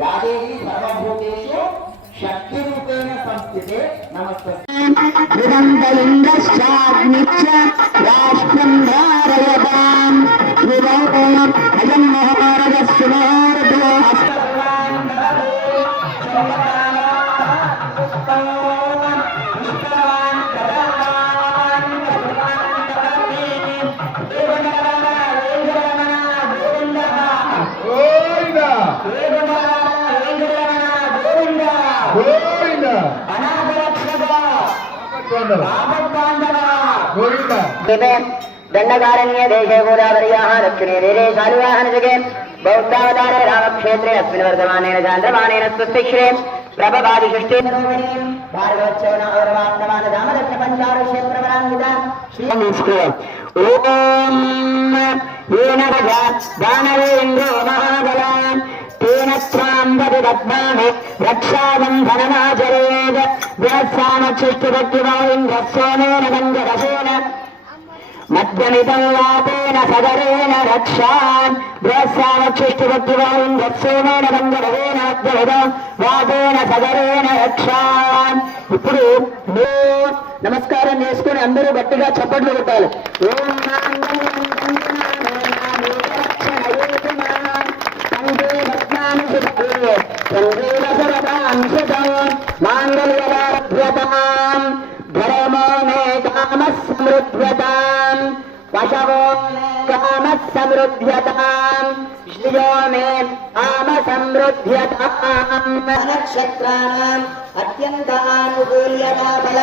యాదేవి సర్వభూతేషు శక్తి రూపేణ సంస్థితే నమస్తే. రాష్ట్రం ధారయతాం. అయం మహారజస్సు గోవింద అనాథరక్షక గోవింద దండకారణ్య దేశే గోదావర్యాः दक्षिणे देवे शालुवाः नजगे बौद्धावतारे रामक्षेत्रे अस्मिन् वर्धमानेन चान्द्रमानेन स्वस्तिक्षे प्रभवादिषष्ठे ॐ येन भजा दानवेन्द्रो महाबलान् तेन त्वाम् वदिदद्मामि रक्षाबन्धनमाचरेत् व्यासामक्षिष्टभक्तिवायुन्द्रः सोमेन गङ्गरसेन మధ్యమితం వాపేన సగరేణ రక్షాన్ బ్రహ్మావక్షిష్టిభక్తివాయుం దత్సేనేన బంగరవేన అద్భుతం వాపేన సగరేణ రక్షాన్ ఇప్పుడు నే- నమస్కారం చేసుకుని అందరూ గట్టిగా చప్పట్లు కొట్టాలి ఓం శతం మాంగళ్యదాభ్యతాం ధర్మో మే కామ సమృద్ధ్యతాం పశవో మే కామ సమృద్ధ్యతాం శ్రియో మే కామ సమృద్ధ్యతాం నక్షత్రాణం అత్యంతానుకూల్యత బల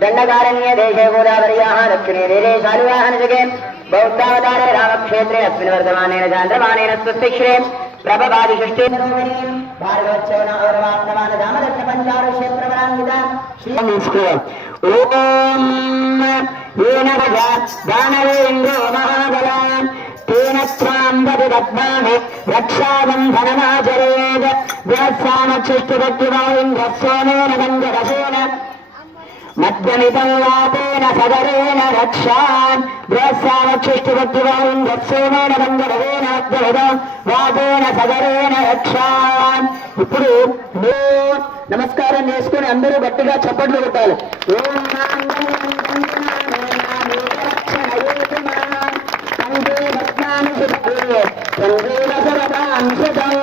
दण्डकारण्ये देशे गोदावर्याः दक्षिणे देशे शालुवाः नजगे बौद्धावतारे रामक्षेत्रे अस्मिन् वर्धमानेन चान्द्रमानेन स्वस्तिक्षे प्रभवादिषष्टे ॐ येन दानवेन्द्रो महाबलान् तेन त्वाम् वदिदद्मामि रक्षाबन्धनमाचरेत् व्यासामक्षिष्टभक्तिवायुन्द्रः सोमेन गङ्गरसेन మధ్యమితం వాపేన సగరేణ రక్షాన్ బ్రహ్మావక్షిష్టిభక్తివాయుం దత్సేనేన బంగరవేన అద్భుతం వాపేన సగరేణ రక్షాన్ ఇప్పుడు నే- నమస్కారం చేసుకుని అందరూ గట్టిగా చప్పట్లు కొట్టాలి ఓం భక్తాని సుఖే తందేవ సరదాం శతం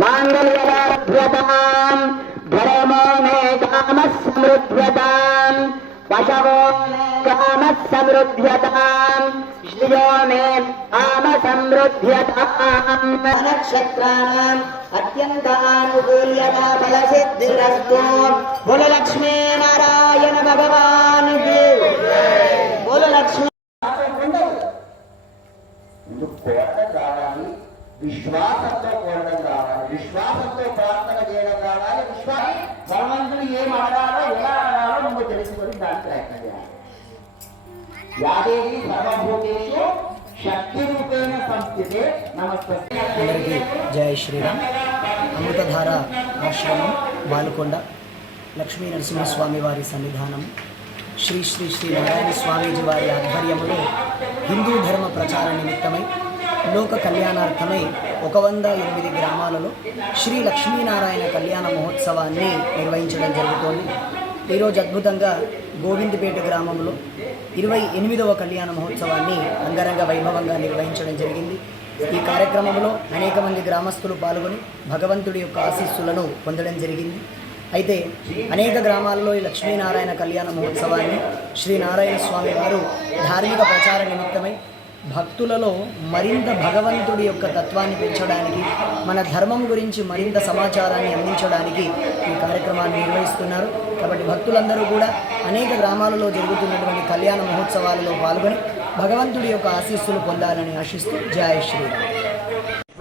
మాంగళ్యదాభ్యతాం ధర్మో మే కామ సమృద్ధ్యతాం పశవో మే కామ సమృద్ధ్యతాం శ్రియో మే కామ అందరికీ జై శ్రీరామ్. అమృతధార ఆశ్రమం బాలుకొండ లక్ష్మీ నరసింహస్వామి వారి సన్నిధానం. శ్రీ శ్రీ శ్రీ నారాయణ స్వామీజీ వారి ఆధ్వర్యములో హిందూ ధర్మ ప్రచార నిమిత్తమై లోక కళ్యాణార్థమై ఒక వంద ఎనిమిది గ్రామాలలో శ్రీ లక్ష్మీనారాయణ కళ్యాణ మహోత్సవాన్ని నిర్వహించడం జరుగుతోంది. ఈరోజు అద్భుతంగా గోవిందపేట గ్రామంలో ఇరవై ఎనిమిదవ కళ్యాణ మహోత్సవాన్ని అంగరంగ వైభవంగా నిర్వహించడం జరిగింది. ఈ కార్యక్రమంలో అనేక మంది గ్రామస్తులు పాల్గొని భగవంతుడి యొక్క ఆశీస్సులను పొందడం జరిగింది. అయితే అనేక గ్రామాల్లో ఈ లక్ష్మీనారాయణ కళ్యాణ మహోత్సవాన్ని శ్రీ నారాయణ స్వామి వారు ధార్మిక ప్రచార నిమిత్తమై భక్తులలో మరింత భగవంతుడి యొక్క తత్వాన్ని పెంచడానికి మన ధర్మం గురించి మరింత సమాచారాన్ని అందించడానికి ఈ కార్యక్రమాన్ని నిర్వహిస్తున్నారు. కాబట్టి భక్తులందరూ కూడా అనేక గ్రామాలలో జరుగుతున్నటువంటి కళ్యాణ మహోత్సవాలలో పాల్గొని భగవంతుడి యొక్క ఆశీస్సులు పొందాలని ఆశిస్తూ జయ శ్రీరామ్.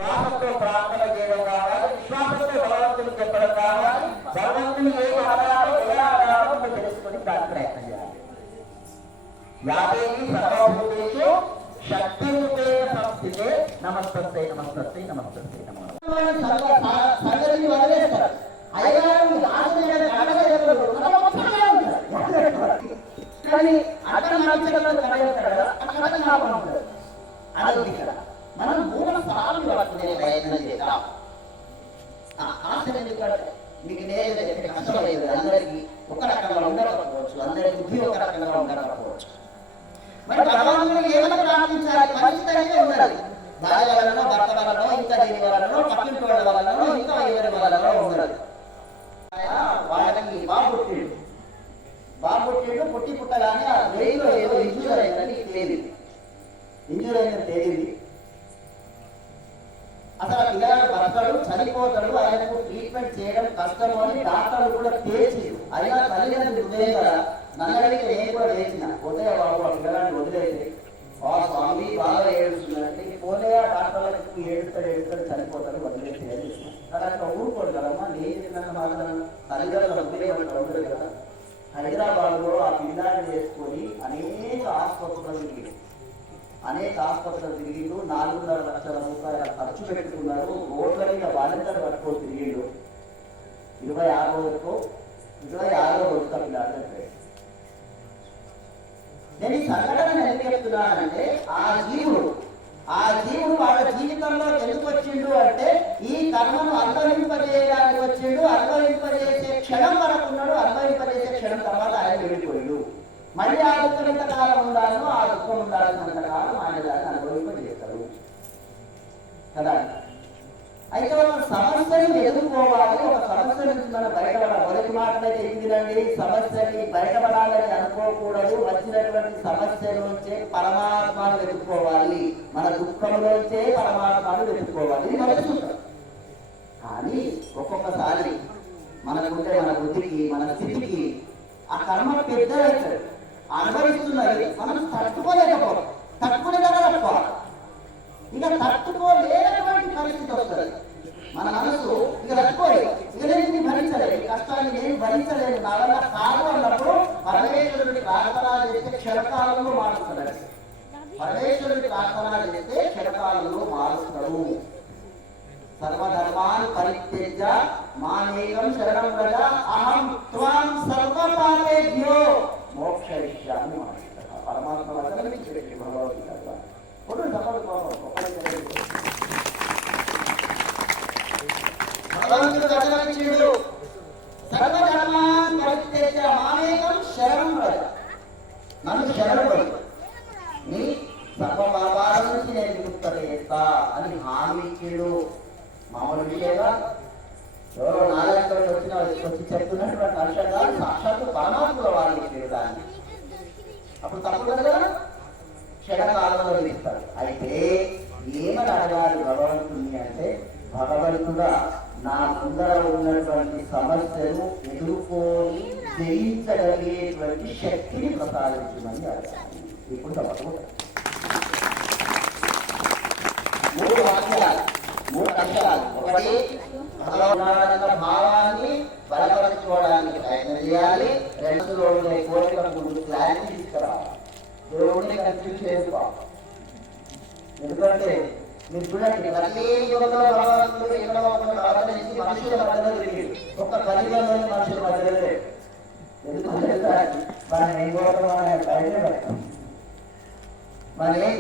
యాభై ప్రార్థన చేయడం కావాలి విశ్వాసంతో భగవంతుని చెప్పడం కావాలి భగవంతుని ఏం అడగాలో ఎలా అడగాలో మీరు తెలుసుకొని దాని ప్రయత్నం చేయాలి యాభై సర్వభూతేషు శక్తి రూపేణ సంస్థితే నమస్తే నమస్తే నమస్తే కానీ అతను నచ్చగలరు కదా అక్కడ అది ఇక్కడ మనం మూల స్థానం పట్టుకునే ప్రయత్నం చేద్దాం ఆ ఆశ్రయం చెప్పాడు మీకు నేను చెప్పిన కష్టమయ్యేది అందరికీ ఒక రకంగా ఉండకపోవచ్చు అందరి బుద్ధి ఒక రకంగా ఉండకపోవచ్చు మరి భగవంతుడు ఏమైనా ప్రార్థించాలి మంచితనమే ఉండాలి భార్య వలన భర్త వలన ఇంకా దేని వలన పక్కింటి వాళ్ళ వలన ఇంకా ఎవరి వలన ఉండాలి ఆయన వాళ్ళకి బాబు పుట్టిండు బాబు పుట్టిండు పుట్టి పుట్టగానే ఆ బ్రెయిన్లో ఏదో ఇంజూర్ అయిందని తేలింది. ఇంజూర్ అయిందని తేలింది. అసలు ఆ పిల్లగాడు భర్తడు చనిపోతాడు ఆయనకు ట్రీట్మెంట్ చేయడం కష్టం అని డాక్టర్లు కూడా తేల్చి అయినా తల్లిదండ్రులు హృదయం కదా అడిగితే నేను కూడా వేసిన పోతే బాబు ఆ పిల్లగాడిని వదిలేసి ఆ స్వామి బాగా ఏడుస్తున్నాడంటే పోతే ఆ డాక్టర్లకు ఏడుస్తాడు ఏడుస్తాడు చనిపోతాడు వదిలేసి. కానీ అక్కడ ఊరుకోడు కదమ్మా నేను తల్లిదండ్రులు వదిలేయడం ఉండదు కదా హైదరాబాద్లో ఆ పిల్లాన్ని వేసుకొని అనేక ఆసుపత్రులు తిరిగి అనేక ఆసుపత్రులు తిరిగిండు నాలుగున్నర లక్షల రూపాయల ఖర్చు పెట్టుకున్నారు రోడ్ల మీద బాధ్యతలు పట్టుకొని తిరిగిండు. ఇరవై ఆరో వరకు ఇరవై ఆరో రోజు పిల్లాడు నేను ఈ సంఘటన ఎందుకు చెప్తున్నానంటే ఆ జీవుడు ఆ జీవుడు వాళ్ళ జీవితంలో ఎందుకు వచ్చిండు అంటే ఈ కర్మను అనుభవింపజేయడానికి వచ్చిండు అనుభవింపజేసే క్షణం వరకు ఉన్నాడు అనుభవింపజేసే క్షణం తర్వాత ఆయన వెళ్ళిపోయాడు మళ్ళీ ఆ దుఃఖం ఎంత కాలం ఉండాలో ఆ దుఃఖం ఉండాల్సినంత కాలం ఆయన దాన్ని అనుభవింపజేస్తాడు. కదా? అయితే ఒక సమస్యని ఎదుర్కోవాలి. ఒక సమస్య నుంచి మనం బయటపడాలి. మొదటి మాటలైతే ఏంటిదండి సమస్యని బయటపడాలని అనుకోకూడదు. వచ్చినటువంటి సమస్య నుంచే పరమాత్మను వెతుక్కోవాలి. మన దుఃఖంలోంచే పరమాత్మను వెతుక్కోవాలి. ఇది మొదటి సూత్రం. కానీ ఒక్కొక్కసారి మనకుంటే మన బుద్ధికి మన స్థితికి ఆ కర్మ పెద్దదవుతుంది అనుభవిస్తున్నది మనం తట్టుకోలేకపోవడం తట్టుకోలేకపోవాలి ఇక తట్టుకోలేనటువంటి పరిస్థితి వస్తుంది. మన మనసు ఇక తట్టుకోలేదు ఇక నేను భరించలేదు కష్టాన్ని నేను భరించలేదు నా వల్ల కాదు అన్నప్పుడు పరమేశ్వరుడి ప్రార్థన చేస్తే క్షణకాలంలో మారుస్తున్నాడు పరమేశ్వరుడి ప్రార్థన చేస్తే క్షణకాలంలో మారుస్తాడు. సర్వాన్ పరిత్యజ్య మామేకం శరణం వ్రజ అహం త్వాం సర్వపాపేభ్యో మోక్షయిష్యామి పరమాత్మ వల్ల మీకు చెప్పి భగవద్గీత భగవంతుడు సర్వధర్మాన్ పరిత్యజ్య మామేకం శరణం వ్రజ నన్ను శరణం నీ సర్వ పాపాల నుంచి నేను విముక్త చేస్తా అని హామీ ఇచ్చాడు మామూలు విషయంగా ఎవరో నాలుగు వచ్చిన వచ్చి చెప్తున్నటువంటి అంశం సాక్షాత్తు పరమాత్మల వారికి ఇచ్చాడు అప్పుడు తప్పు కదా? క్షణకాలంలో ఇస్తారు అయితే ఏమని అడగాలి భగవంతుని అంటే భగవంతుడా నా ముందర ఉన్నటువంటి సమస్యను ఎదుర్కొని జయించగలిగేటువంటి శక్తిని ప్రసాదించమని అడగాలి. ఇప్పుడు తప్పకుండా. మూడు వాక్యాలు. మూడు అక్షరాలు ఒకటి భావాన్ని బలపరచుకోవడానికి ప్రయత్నం చేయాలి రెండు ఉండే కోరిక ముందు క్లారిటీ తీసుకురావాలి దేవుడిని కన్ఫ్యూజ్ చేసుకోవాలి ఎందుకంటే మీరు చూడండి మళ్ళీ యువతలో భగవంతుడు ఎక్కడో ఒక చేసి మనుషుల మధ్యలో తిరిగి ఒక్క మనుషుల మధ్యలో లేడు. ఎందుకంటే మనం ఏం అనే మనం ఏం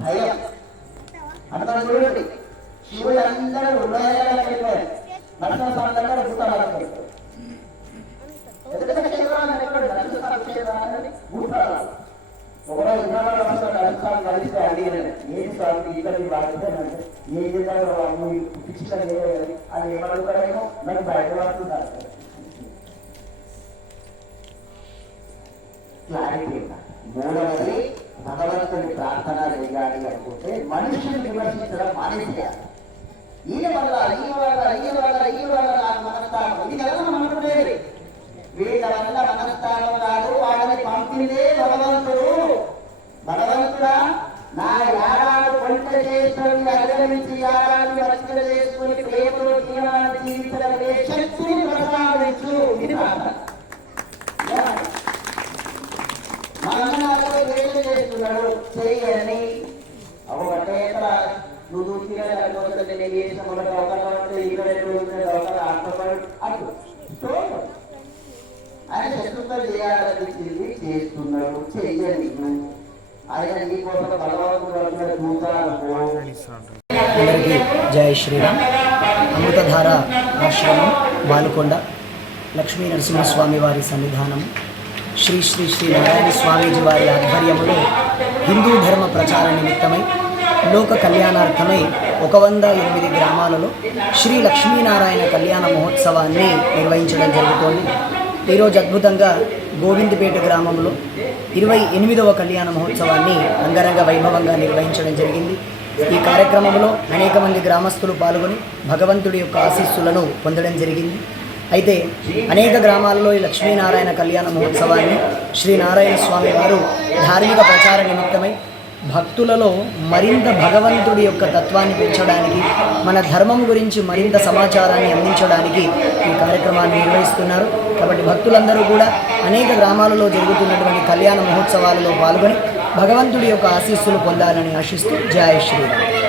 భయం అందరూ చూడండి. శివుడు అందరూ హృదయాలు పెట్టారు నరసింహస్వామి దగ్గర భూతాలు ఒకరోజు నరసింహస్వామి కలిస్తే అడిగినాను ఏం స్వామి ఇక్కడ అని ఏమడుగుతారేమో నన్ను క్లారిటీ మూడవది భగవంతుని ప్రార్థన చేయాలి అనుకుంటే మనుషులు విమర్శించడం మానేసేయాలి. ఈయన వల్ల ఈయన వల్ల ఈయన వల్ల ఈయన వల్ల నాకు మనస్తాపం ఇది కదా మనం అనుకునేది వీళ్ళ వల్ల మనస్తాపం రాదు. వాళ్ళని పంపిందే భగవంతుడు భగవంతుడా నా యారాలు పంట చేసుకొని అధిగమించి యారాలు రచన చేసుకుని ప్రేమను ఏం చేయని నువ్వు లేకపోతే నేను చేసిన ఇక్కడ ఆత్మపడు అటు ఆయన చేయాలనిపించింది చేస్తున్నాడు చెయ్యని ఆయన నీ కోసం అందరికీ జై శ్రీరామ్. అమృతధార ఆశ్రమం బాలుకొండ లక్ష్మీ నరసింహస్వామి వారి సన్నిధానం శ్రీ శ్రీ శ్రీ నారాయణ స్వామీజీ వారి ఆధ్వర్యంలో హిందూ ధర్మ ప్రచార నిమిత్తమై లోక కళ్యాణార్థమై ఒక వంద ఎనిమిది గ్రామాలలో శ్రీ లక్ష్మీనారాయణ కళ్యాణ మహోత్సవాన్ని నిర్వహించడం జరుగుతోంది. ఈరోజు అద్భుతంగా గోవిందపేట గ్రామంలో ఇరవై ఎనిమిదవ కళ్యాణ మహోత్సవాన్ని అంగరంగ వైభవంగా నిర్వహించడం జరిగింది. ఈ కార్యక్రమంలో అనేక మంది గ్రామస్తులు పాల్గొని భగవంతుడి యొక్క ఆశీస్సులను పొందడం జరిగింది. అయితే అనేక గ్రామాల్లో ఈ లక్ష్మీనారాయణ కళ్యాణ మహోత్సవాన్ని శ్రీ నారాయణ స్వామి వారు ధార్మిక ప్రచార నిమిత్తమై భక్తులలో మరింత భగవంతుడి యొక్క తత్వాన్ని పెంచడానికి మన ధర్మం గురించి మరింత సమాచారాన్ని అందించడానికి ఈ కార్యక్రమాన్ని నిర్వహిస్తున్నారు. కాబట్టి భక్తులందరూ కూడా అనేక గ్రామాలలో జరుగుతున్నటువంటి కళ్యాణ మహోత్సవాలలో పాల్గొని భగవంతుడి యొక్క ఆశీస్సులు పొందాలని ఆశిస్తూ జయ శ్రీరామ్.